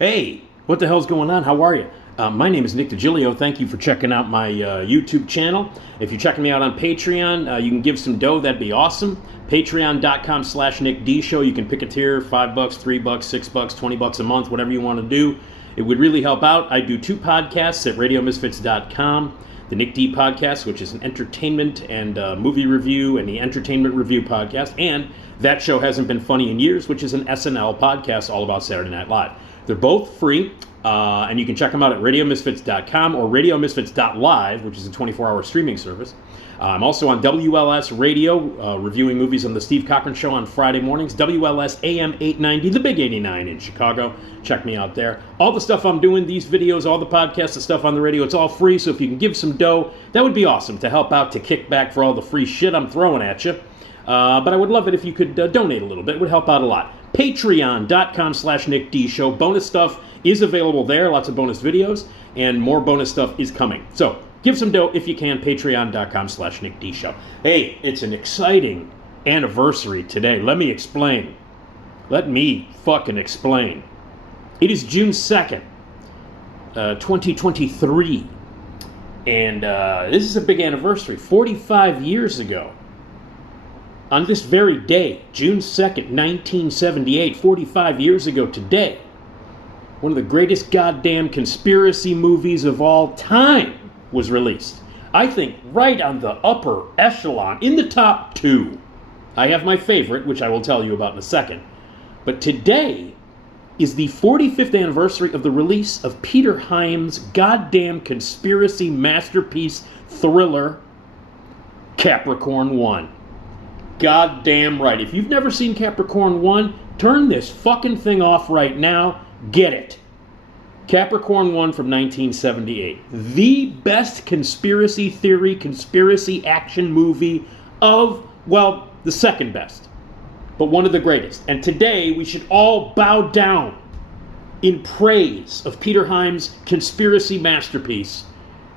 Hey, what the hell's going on? How are you? My name is Nick Digilio. Thank you for checking out my YouTube channel. If you're checking me out on Patreon, you can give some dough. That'd be awesome. Patreon.com/NickD Show. You can pick a tier, $5, $3, $6, $20 a month, whatever you want to do. It would really help out. I do 2 podcasts at RadioMisfits.com. The Nick D Podcast, which is an entertainment and movie review, and the Entertainment Review Podcast. And That Show Hasn't Been Funny in Years, which is an SNL podcast all about Saturday Night Live. They're both free, and you can check them out at RadioMisfits.com or RadioMisfits.live, which is a 24-hour streaming service. I'm also on WLS Radio, reviewing movies on the Steve Cochran Show on Friday mornings. WLS AM 890, the Big 89 in Chicago. Check me out there. All the stuff I'm doing, these videos, all the podcasts, the stuff on the radio, it's all free, so if you can give some dough, that would be awesome to help out, to kick back for all the free shit I'm throwing at you. But I would love it if you could donate a little bit. It would help out a lot. Patreon.com/Nick D Show. Bonus stuff is available there. Lots of bonus videos, and more bonus stuff is coming. So give some dough if you can. Patreon.com/Nick D Show. Hey, it's an exciting anniversary today. Let me explain. Let me fucking explain. It is June 2nd, 2023. And this is a big anniversary. 45 years ago, on this very day, June 2nd, 1978, 45 years ago today, one of the greatest goddamn conspiracy movies of all time was released. I think right on the upper echelon, in the top 2. I have my favorite, which I will tell you about in a second. But today is the 45th anniversary of the release of Peter Hyams' goddamn conspiracy masterpiece thriller, Capricorn One. Goddamn right. If you've never seen Capricorn One, turn this fucking thing off right now. Get it. Capricorn One from 1978. The best conspiracy theory, conspiracy action movie of, well, the second best, but one of the greatest. And today we should all bow down in praise of Peter Hyams' conspiracy masterpiece,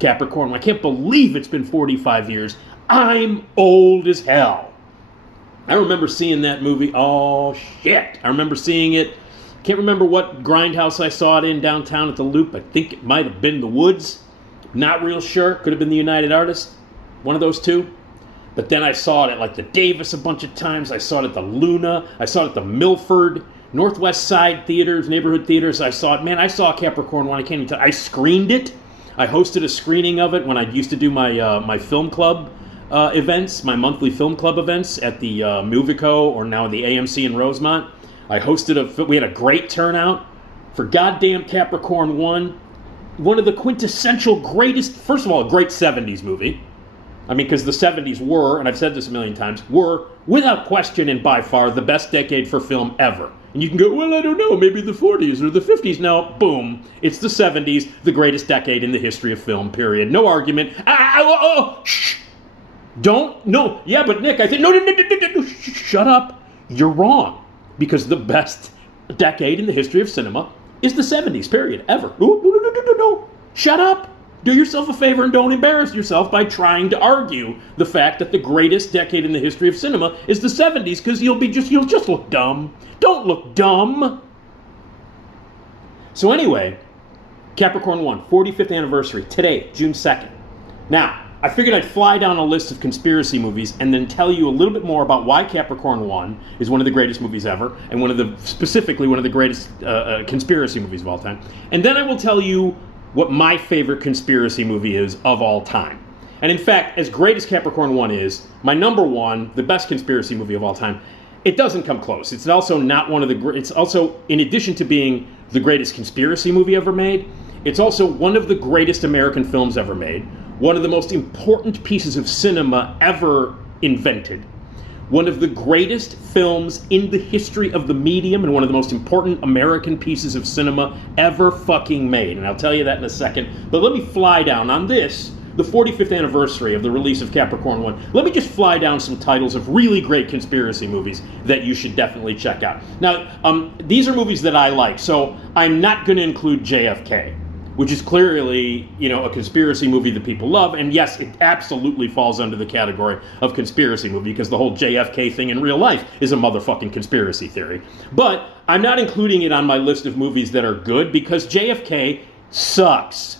Capricorn One. I can't believe it's been 45 years. I'm old as hell. I remember seeing that movie. Oh, shit. I remember seeing it. Can't remember what grindhouse I saw it in downtown at the Loop. I think it might have been the Woods. Not real sure. Could have been the United Artists. One of those two. But then I saw it at like the Davis a bunch of times. I saw it at the Luna. I saw it at the Milford, Northwest Side theaters, neighborhood theaters. I saw it. Man, I saw Capricorn One. I can't even tell. I screened it. I hosted a screening of it when I used to do my film club events, my monthly film club events at the Movico, or now the AMC in Rosemont. I hosted we had a great turnout for goddamn Capricorn One. One of the quintessential greatest, first of all, a great 70s movie. I mean, because the 70s were, and I've said this a million times, were, without question and by far, the best decade for film ever. And you can go, well, I don't know, maybe the 40s or the 50s. No, boom. It's the 70s, the greatest decade in the history of film, period. No argument. Shh. Don't, no, yeah, but Nick, I think, no, shut up. You're wrong. Because the best decade in the history of cinema is the 70s, period, ever. No. Shut up. Do yourself a favor and don't embarrass yourself by trying to argue the fact that the greatest decade in the history of cinema is the 70s, because you'll just look dumb. Don't look dumb. So anyway, Capricorn One, 45th anniversary, today, June 2nd. Now, I figured I'd fly down a list of conspiracy movies and then tell you a little bit more about why Capricorn One is one of the greatest movies ever, and specifically one of the greatest conspiracy movies of all time. And then I will tell you what my favorite conspiracy movie is of all time. And in fact, as great as Capricorn One is, my number one, the best conspiracy movie of all time, it doesn't come close. It's also not one of the it's also, in addition to being the greatest conspiracy movie ever made, it's also one of the greatest American films ever made. One of the most important pieces of cinema ever invented. One of the greatest films in the history of the medium, and one of the most important American pieces of cinema ever fucking made. And I'll tell you that in a second. But let me fly down on this, the 45th anniversary of the release of Capricorn One. Let me just fly down some titles of really great conspiracy movies that you should definitely check out. Now, these are movies that I like, so I'm not going to include JFK. which is clearly, a conspiracy movie that people love. And yes, it absolutely falls under the category of conspiracy movie because the whole JFK thing in real life is a motherfucking conspiracy theory. But I'm not including it on my list of movies that are good because JFK sucks.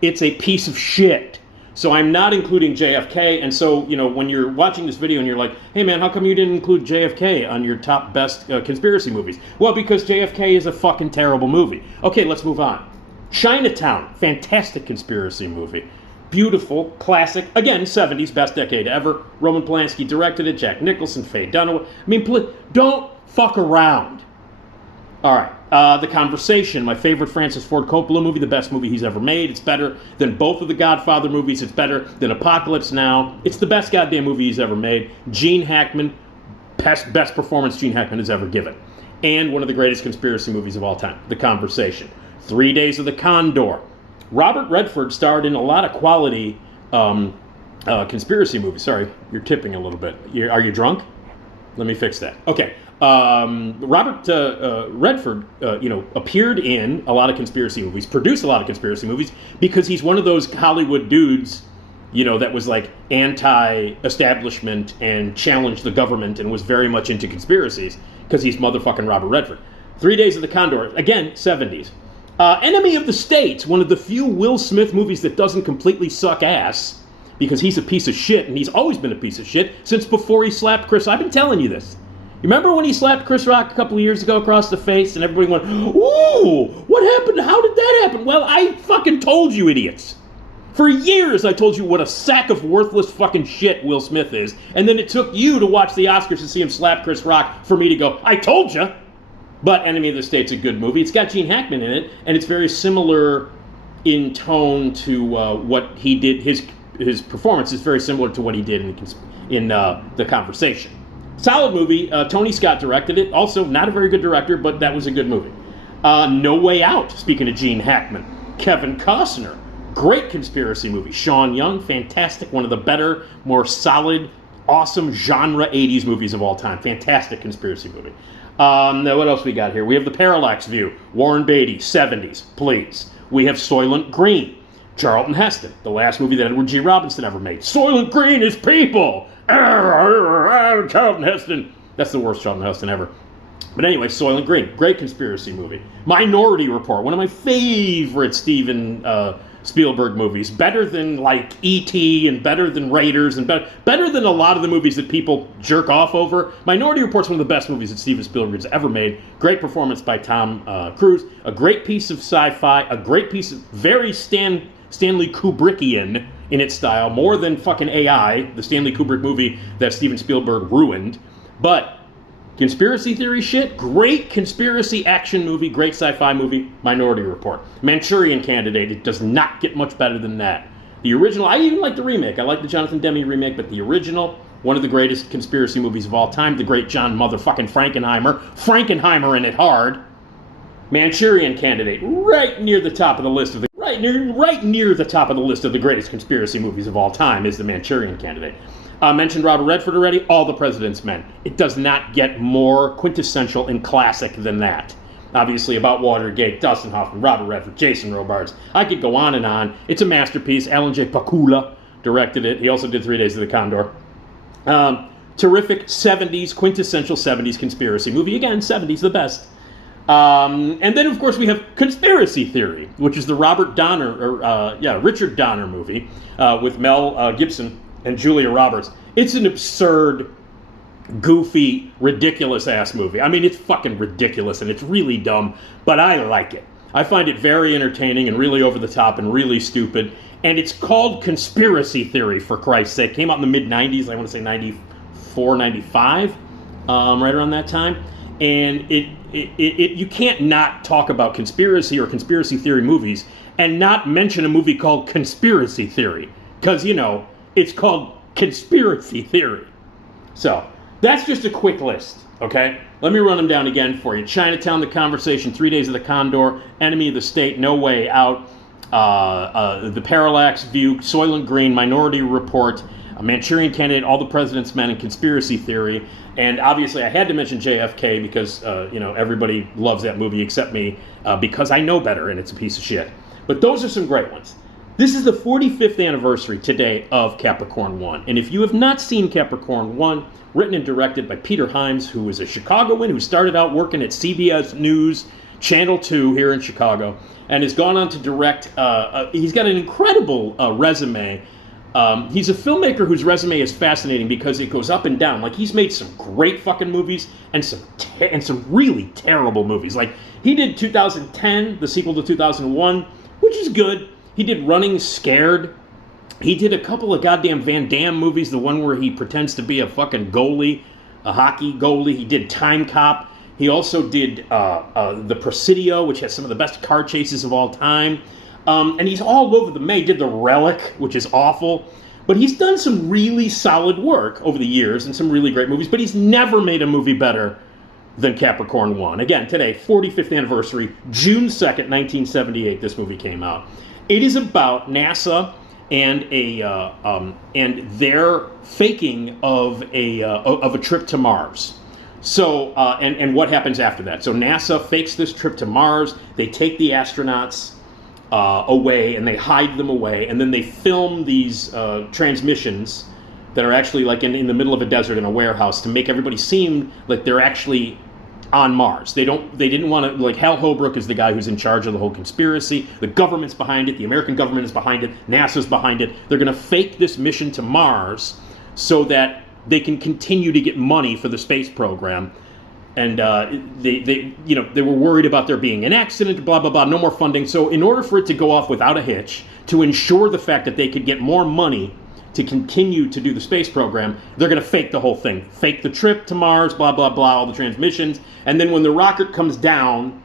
It's a piece of shit. So I'm not including JFK, and so, when you're watching this video and you're like, hey man, how come you didn't include JFK on your top best conspiracy movies? Well, because JFK is a fucking terrible movie. Okay, let's move on. Chinatown, fantastic conspiracy movie. Beautiful, classic, again, 70s, best decade ever. Roman Polanski directed it, Jack Nicholson, Faye Dunaway. I mean, don't fuck around. All right, The Conversation, my favorite Francis Ford Coppola movie, the best movie he's ever made. It's better than both of the Godfather movies. It's better than Apocalypse Now. It's the best goddamn movie he's ever made. Gene Hackman, best performance Gene Hackman has ever given. And one of the greatest conspiracy movies of all time, The Conversation. 3 Days of the Condor. Robert Redford starred in a lot of quality conspiracy movies. Sorry, you're tipping a little bit. Are you drunk? Let me fix that. Okay. Robert Redford, appeared in a lot of conspiracy movies, produced a lot of conspiracy movies, because he's one of those Hollywood dudes, that was like anti-establishment and challenged the government and was very much into conspiracies, because he's motherfucking Robert Redford. 3 Days of the Condor, again, 70s. Enemy of the State, one of the few Will Smith movies that doesn't completely suck ass, because he's a piece of shit, and he's always been a piece of shit since before he slapped Chris. I've been telling you this. You remember when he slapped Chris Rock a couple of years ago across the face and everybody went, ooh, what happened? How did that happen? Well, I fucking told you, idiots. For years, I told you what a sack of worthless fucking shit Will Smith is. And then it took you to watch the Oscars to see him slap Chris Rock for me to go, I told you. But Enemy of the State's a good movie. It's got Gene Hackman in it, and it's very similar in tone to what he did. His performance is very similar to what he did in The Conversation. Solid movie. Tony Scott directed it. Also, not a very good director, but that was a good movie. No Way Out, speaking of Gene Hackman. Kevin Costner, great conspiracy movie. Sean Young, fantastic. One of the better, more solid, awesome genre 80s movies of all time. Fantastic conspiracy movie. Now, what else we got here? We have The Parallax View. Warren Beatty, 70s, please. We have Soylent Green. Charlton Heston, the last movie that Edward G. Robinson ever made. Soylent Green is people! Charlton Heston. That's the worst Charlton Heston ever. But anyway, Soylent Green, great conspiracy movie. Minority Report, one of my favorite Steven Spielberg movies. Better than like E.T. and better than Raiders and better than a lot of the movies that people jerk off over. Minority Report's one of the best movies that Steven Spielberg has ever made. Great performance by Tom Cruise. A great piece of sci-fi. A great piece of very Stanley Kubrickian in its style, more than fucking AI, the Stanley Kubrick movie that Steven Spielberg ruined. But conspiracy theory shit, great conspiracy action movie, great sci-fi movie, Minority Report. Manchurian Candidate, it does not get much better than that. The original, I even like the remake. I like the Jonathan Demme remake, but the original, one of the greatest conspiracy movies of all time, the great John motherfucking Frankenheimer in it hard. Manchurian Candidate, right near the top of the list of the right near the top of the list of the greatest conspiracy movies of all time is the Manchurian Candidate. Mentioned Robert Redford already, All the President's Men. It does not get more quintessential and classic than that. Obviously, about Watergate, Dustin Hoffman, Robert Redford, Jason Robards. I could go on and on. It's a masterpiece. Alan J. Pakula directed it. He also did 3 Days of the Condor. Terrific 70s, quintessential 70s conspiracy movie. Again, 70s, the best. And then, of course, we have Conspiracy Theory, which is the Richard Donner movie with Mel Gibson and Julia Roberts. It's an absurd, goofy, ridiculous-ass movie. I mean, it's fucking ridiculous, and it's really dumb, but I like it. I find it very entertaining and really over the top and really stupid, and it's called Conspiracy Theory, for Christ's sake. Came out in the mid-90s, I want to say 94, 95, right around that time. And you can't not talk about conspiracy or conspiracy theory movies and not mention a movie called Conspiracy Theory. Because, it's called Conspiracy Theory. So, that's just a quick list, okay? Let me run them down again for you. Chinatown, The Conversation, 3 Days of the Condor, Enemy of the State, No Way Out, The Parallax View, Soylent Green, Minority Report, Manchurian Candidate, All the President's Men, and Conspiracy Theory. And obviously I had to mention JFK because, everybody loves that movie except me because I know better and it's a piece of shit. But those are some great ones. This is the 45th anniversary today of Capricorn One. And if you have not seen Capricorn One, written and directed by Peter Hyams, who is a Chicagoan who started out working at CBS News, Channel 2 here in Chicago, and has gone on to direct, he's got an incredible resume. He's a filmmaker whose resume is fascinating because it goes up and down. Like, he's made some great fucking movies and some really terrible movies. Like, he did 2010, the sequel to 2001, which is good. He did Running Scared. He did a couple of goddamn Van Damme movies, the one where he pretends to be a fucking goalie, a hockey goalie. He did Time Cop. He also did The Presidio, which has some of the best car chases of all time. And he's all over the map. He did The Relic, which is awful. But he's done some really solid work over the years and some really great movies, but he's never made a movie better than Capricorn One. Again, today, 45th anniversary, June 2nd, 1978, this movie came out. It is about NASA and their faking of a trip to Mars. So, and what happens after that? So NASA fakes this trip to Mars. They take the astronauts away, and they hide them away, and then they film these transmissions that are actually like in the middle of a desert in a warehouse to make everybody seem like they're actually on Mars. They didn't want to, like, Hal Holbrook is the guy who's in charge of the whole conspiracy. The government's behind it. The American government is behind it. NASA's behind it. They're going to fake this mission to Mars so that they can continue to get money for the space program. And they were worried about there being an accident, blah, blah, blah, no more funding. So in order for it to go off without a hitch, to ensure the fact that they could get more money to continue to do the space program, they're going to fake the whole thing. Fake the trip to Mars, blah, blah, blah, all the transmissions. And then when the rocket comes down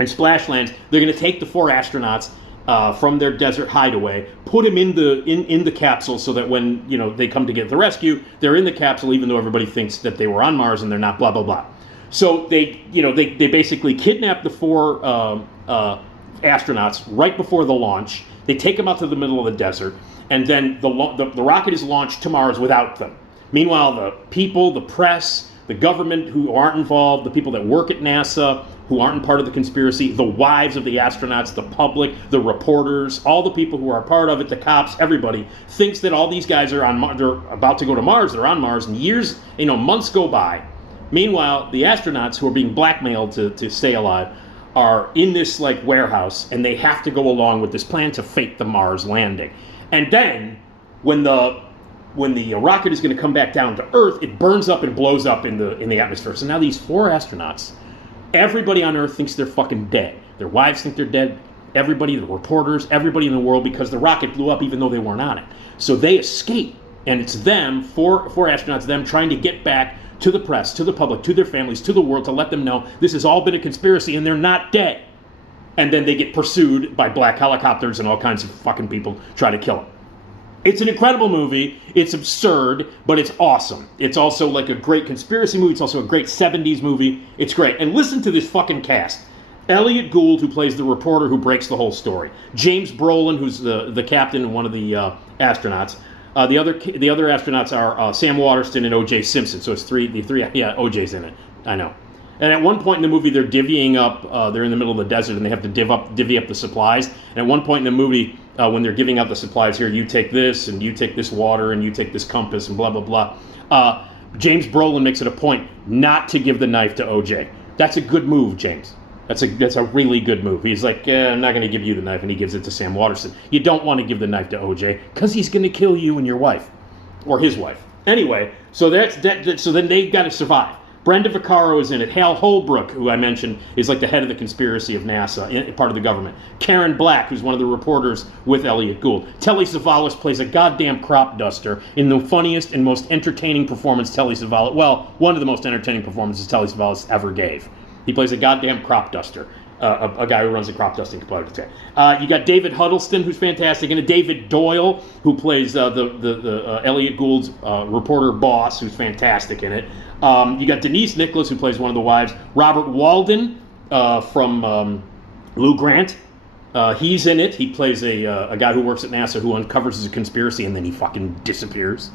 and splash lands, they're going to take the 4 astronauts from their desert hideaway, put them in the capsule so that when they come to get the rescue, they're in the capsule even though everybody thinks that they were on Mars and they're not, blah, blah, blah. So they basically kidnap the 4 astronauts right before the launch. They take them out to the middle of the desert, and then the rocket is launched to Mars without them. Meanwhile, the people, the press, the government who aren't involved, the people that work at NASA who aren't part of the conspiracy, the wives of the astronauts, the public, the reporters, all the people who are part of it, the cops, everybody thinks that all these guys are on Mars. They're about to go to Mars. They're on Mars, and years, months go by. Meanwhile, the astronauts who are being blackmailed to stay alive are in this warehouse, and they have to go along with this plan to fake the Mars landing. And then, when the rocket is going to come back down to Earth, it burns up and blows up in the atmosphere. So now these 4 astronauts, everybody on Earth thinks they're fucking dead. Their wives think they're dead. Everybody, the reporters, everybody in the world, because the rocket blew up even though they weren't on it. So they escape, and it's them, four astronauts, them trying to get back to the press, to the public, to their families, to the world, to let them know this has all been a conspiracy and they're not dead. And then they get pursued by black helicopters and all kinds of fucking people try to kill them. It's an incredible movie. It's absurd, but it's awesome. It's also like a great conspiracy movie. It's also a great 70s movie. It's great. And listen to this fucking cast. Elliot Gould, who plays the reporter who breaks the whole story. James Brolin, who's the captain and one of the astronauts. The other astronauts are Sam Waterston and O.J. Simpson. So it's three. Yeah, O.J.'s in it. I know. And at one point in the movie, they're divvying up. They're in the middle of the desert, and they have to divvy up the supplies. And at one point in the movie, when they're giving out the supplies, here, you take this, and you take this water, and you take this compass, and blah, blah, blah. James Brolin makes it a point not to give the knife to O.J. That's a good move, James. That's a really good move. He's like, I'm not going to give you the knife, and he gives it to Sam Waterston. You don't want to give the knife to O.J. because he's going to kill you and your wife, or his wife. Anyway, so so then they've got to survive. Brenda Vaccaro is in it. Hal Holbrook, who I mentioned, is like the head of the conspiracy of NASA, part of the government. Karen Black, who's one of the reporters with Elliot Gould. Telly Savalas plays a goddamn crop duster in the funniest and most entertaining performance Telly Savalas, well, one of the most entertaining performances Telly Savalas ever gave. He plays a goddamn crop duster, a guy who runs a crop dusting company. You got David Huddleston, who's fantastic, and David Doyle, who plays the Elliot Gould's reporter boss, who's fantastic in it. You got Denise Nicholas, who plays one of the wives. Robert Walden from Lou Grant. He's in it. He plays a guy who works at NASA who uncovers a conspiracy and then he fucking disappears.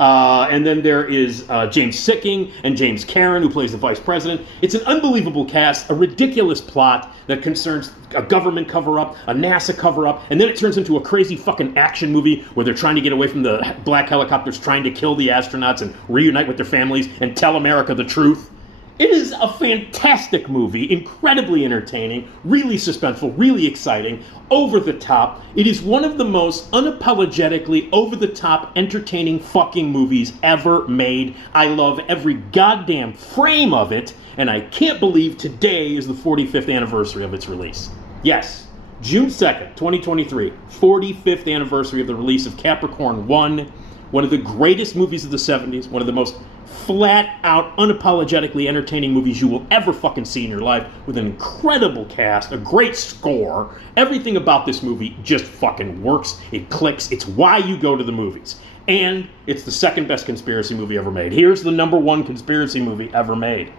And then there is James Sicking and James Karen, who plays the vice president. It's an unbelievable cast, a ridiculous plot that concerns a government cover-up, a NASA cover-up, and then it turns into a crazy fucking action movie where they're trying to get away from the black helicopters, trying to kill the astronauts and reunite with their families and tell America the truth. It is a fantastic movie, incredibly entertaining, really suspenseful, really exciting, over the top. It is one of the most unapologetically over the top entertaining fucking movies ever made. I love every goddamn frame of it, and I can't believe today is the 45th anniversary of its release. Yes, June 2nd, 2023, 45th anniversary of the release of Capricorn One, one of the greatest movies of the 70s, one of the most flat-out, unapologetically entertaining movies you will ever fucking see in your life, with an incredible cast, a great score. Everything about this movie just fucking works. It clicks. It's why you go to the movies. And it's the second best conspiracy movie ever made. Here's the number one conspiracy movie ever made.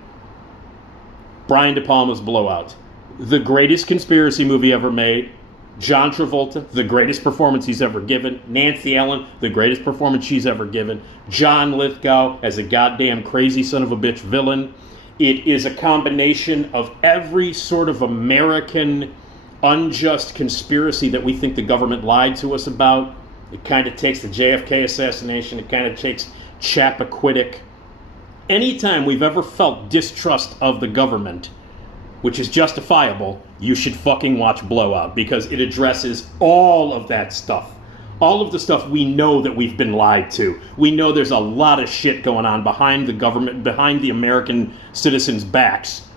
Brian De Palma's Blowout. The greatest conspiracy movie ever made. John Travolta, the greatest performance he's ever given. Nancy Allen, the greatest performance she's ever given. John Lithgow as a goddamn crazy son of a bitch villain. It is a combination of every sort of American unjust conspiracy that we think the government lied to us about. It kind of takes the JFK assassination. It kind of takes Chappaquiddick. Anytime we've ever felt distrust of the government, which is justifiable, you should fucking watch Blowout, because it addresses all of that stuff. All of the stuff we know that we've been lied to. We know there's a lot of shit going on behind the government, behind the American citizens' backs.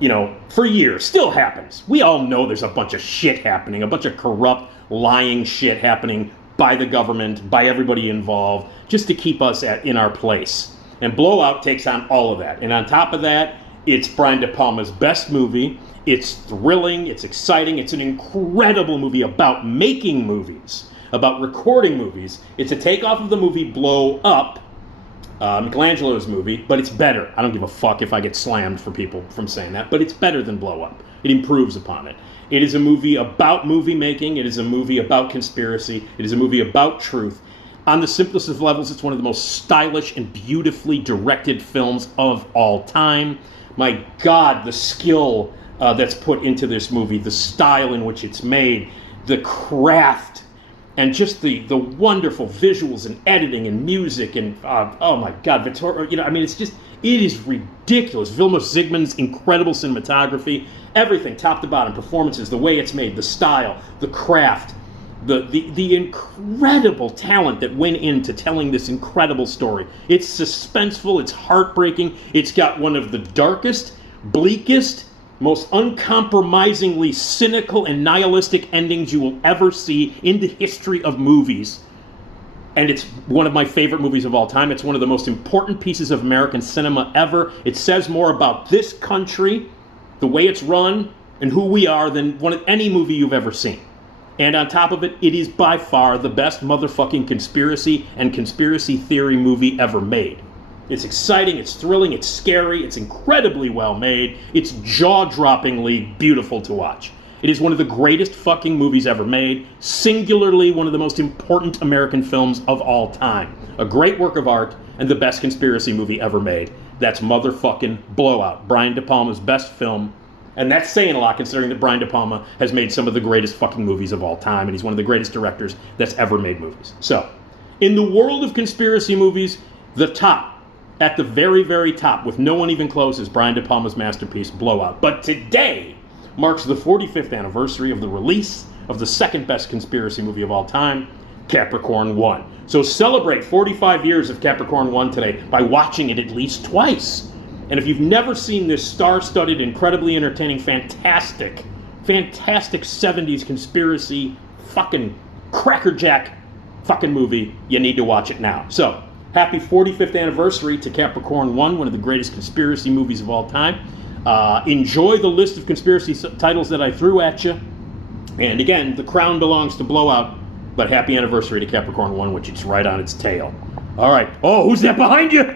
You know, for years. Still happens. We all know there's a bunch of shit happening, a bunch of corrupt, lying shit happening by the government, by everybody involved, just to keep us in our place. And Blowout takes on all of that. And on top of that, it's Brian De Palma's best movie. It's thrilling, it's exciting, it's an incredible movie about making movies, about recording movies. It's a takeoff of the movie Blow Up, Michelangelo's movie, but it's better. I don't give a fuck if I get slammed for people from saying that, but it's better than Blow Up. It improves upon it. It is a movie about movie making. It is a movie about conspiracy. It is a movie about truth. On the simplest of levels, it's one of the most stylish and beautifully directed films of all time. My God, the skill that's put into this movie, the style in which it's made, the craft, and just the wonderful visuals and editing and music and, oh my God, Vittorio, you know, I mean, it is ridiculous. Vilmos Zsigmond's incredible cinematography, everything, top to bottom, performances, the way it's made, the style, the craft, the incredible talent that went into telling this incredible story. It's suspenseful, it's heartbreaking, it's got one of the darkest, bleakest, most uncompromisingly cynical and nihilistic endings you will ever see in the history of movies. And it's one of my favorite movies of all time. It's one of the most important pieces of American cinema ever. It says more about this country, the way it's run, and who we are than any movie you've ever seen. And on top of it, it is by far the best motherfucking conspiracy and conspiracy theory movie ever made. It's exciting, it's thrilling, it's scary, it's incredibly well made, it's jaw-droppingly beautiful to watch. It is one of the greatest fucking movies ever made, singularly one of the most important American films of all time. A great work of art, and the best conspiracy movie ever made. That's motherfucking Blowout, Brian De Palma's best film. And that's saying a lot, considering that Brian De Palma has made some of the greatest fucking movies of all time, and he's one of the greatest directors that's ever made movies. So, in the world of conspiracy movies, the top, at the very, very top, with no one even close, is Brian De Palma's masterpiece, Blowout. But today marks the 45th anniversary of the release of the second best conspiracy movie of all time, Capricorn One. So celebrate 45 years of Capricorn One today by watching it at least twice. And if you've never seen this star-studded, incredibly entertaining, fantastic 70s conspiracy fucking crackerjack fucking movie, you need to watch it now. So, happy 45th anniversary to Capricorn One, one of the greatest conspiracy movies of all time. Enjoy the list of conspiracy titles that I threw at you. And again, the crown belongs to Blowout, but happy anniversary to Capricorn One, which it's right on its tail. All right. Oh, who's that behind you?